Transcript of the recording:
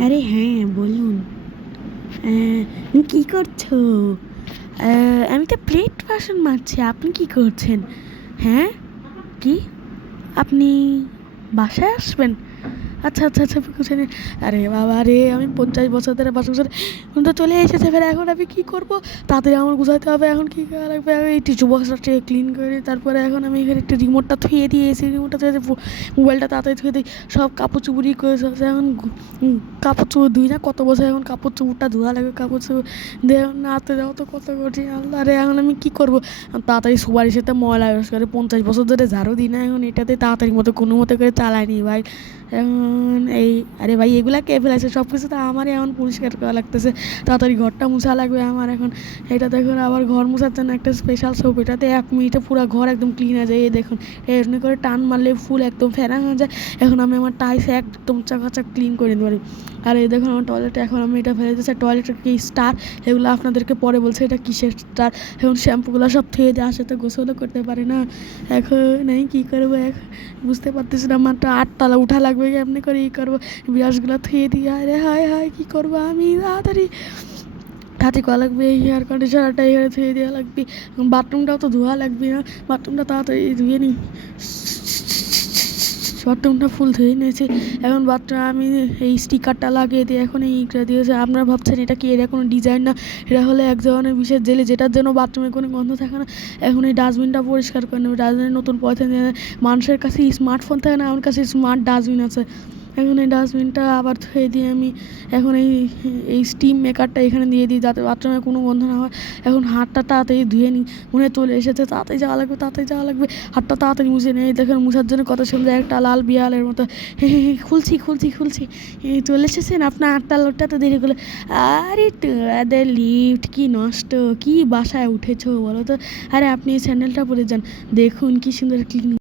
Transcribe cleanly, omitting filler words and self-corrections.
আরে হ্যাঁ, বলুন। কি করছো? আমি তো প্লেট বাসন মাজছি। আপনি কি করছেন? হ্যাঁ? কি? আপনি বাসায় আসবেন? আচ্ছা আচ্ছা আচ্ছা, বুঝেনি। আরে বাবা রে, আমি 50 বছর ধরে বাসন গুছাতে, এখন তো চলে এসেছে। ফের এখন আমি কী করবো? তাড়াতাড়ি আমার গুছাতে হবে। এখন কী করা লাগবে? আমি এই টিস্যু বক্সটা ক্লিন করে তারপরে এখন আমি এখানে একটু রিমোটটা থুয়ে দিয়েছি। রিমোটটা থুয়ে মোবাইলটা তাড়াতাড়ি থুয়ে দিই। সব কাপড় চুপড়ি করে এখন কাপড় চোপড় ধুই না কত বছর, এখন কাপড় চোপড়টা ধোয়া লাগবে। কাপড় চোপড় দিয়ে নাড়তে যাও তো কত কঠিন। আল্লাহ রে, এখন আমি কী করবো? তাড়াতাড়ি সুপারির সাথে ময়লা ইউজ করে 50 বছর ধরে ঝাড়ু দিই না, এখন এটাতে তাড়াতাড়ি মতো কোনো মতো করে চালাই নি ভাই। এখন এই, আরে ভাই এগুলা কে ফেলেছে? সব কিছু তো আমারই এখন পরিষ্কার করা লাগতেছে। তাড়াতাড়ি ঘরটা মুছা লাগবে আমার এখন। এটা দেখুন, আবার ঘর মুছার জন্য একটা স্পেশাল সোপ, এটাতে 1 মিনিটে পুরো ঘর একদম ক্লিন হয়ে যায়। এই দেখুন, এমনি করে টান মারলে ফুল একদম ফেনা হয়ে যায়। এখন আমি আমার টাইস একদম চাকাচাক ক্লিন করে নিতে পারি। আর এই দেখুন আমার টয়লেটে এখন আমি এটা ফেলে দিচ্ছি। টয়লেটের কি স্টার, এগুলো আপনাদেরকে পরে বলছে এটা কিসের স্টার। এখন শ্যাম্পুগুলো সব থুয়ে দিয়ে আসে, তো গোসলও করতে পারি না। এখন এই কী করবো? এখন বুঝতে পারতেছি না। মাত্র 8 তলা উঠা লাগবে, কেমনি করে ই করবো? ব্রাশগুলো থুয়ে দিয়ে, আরে হায় হায় কী করবো আমি? তাড়াতাড়ি তাড়াতাড়ি করা লাগবে। এয়ার কন্ডিশনারটা এখানে ধুয়ে দেওয়া লাগবে। বাথরুমটাও তো ধোয়া লাগবে না? বাথরুমটা তাড়াতাড়ি ধুয়ে নিই। বাথরুমটা ফুল ধুয়ে নিয়েছি। এখন বাথরুমে আমি এই স্টিকারটা লাগিয়ে দিই। এখন এইটা দিয়েছে। আপনারা ভাবছেন এটা কি? এটা কোনো ডিজাইন না, এটা হলো এক ধরনের বিশেষ জেলি, যেটার জন্য বাথরুমে কোনো গন্ধ থাকে না। এখন এই ডাস্টবিনটা পরিষ্কার করে নেবে। ডাস্টবিনের নতুন পয়সা নিয়ে, মানুষের কাছে স্মার্টফোন থাকে না, আমার কাছে স্মার্ট ডাস্টবিন আছে। এখন এই ডাস্টবিনটা আবার ধুয়ে দিয়ে আমি এখন এই স্টিম মেকারটা এখানে দিয়ে দিই, যাতে বাথরুমে কোনো গন্ধ না হয়। এখন হাতটা তাড়াতাড়ি ধুয়ে নিই। মনে হয় চলে এসেছে, তাড়াতাড়ি যাওয়া লাগবে, তাড়াতাড়ি যাওয়া লাগবে। হাতটা তাড়াতাড়ি মুছে নেই। দেখেন মুছার জন্য কত সুন্দর একটা লাল বিড়ালের মতো। খুলছি খুলছি খুলছি। চলে এসেছেন আপনার 8 তলাটা তো দেরি করলে। আরে তোদের লিফট কি নষ্ট, কি বাসায় উঠেছো বলো তো? আরে আপনি এই স্যান্ডেলটা পরে যান, দেখুন কি সুন্দর ক্লিন।